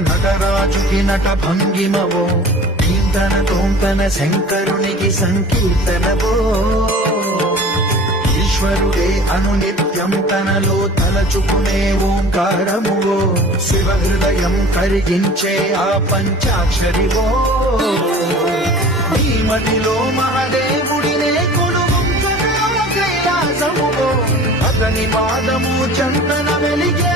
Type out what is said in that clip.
నటరాజుకి నట భంగిమవో కీర్తన తోంతన శంకరునికి సంకీర్తనవో ఈశ్వరుడే అనునిత్యం తనలో తలచుకునే ఓంకారమువో శివ హృదయం కరిగించే ఆ పంచాక్షరివో ఈ మదిలో మహాదేవుడినే కొలువుంచున్న కైలాసమువో అతని పాదము చందన వెలిగే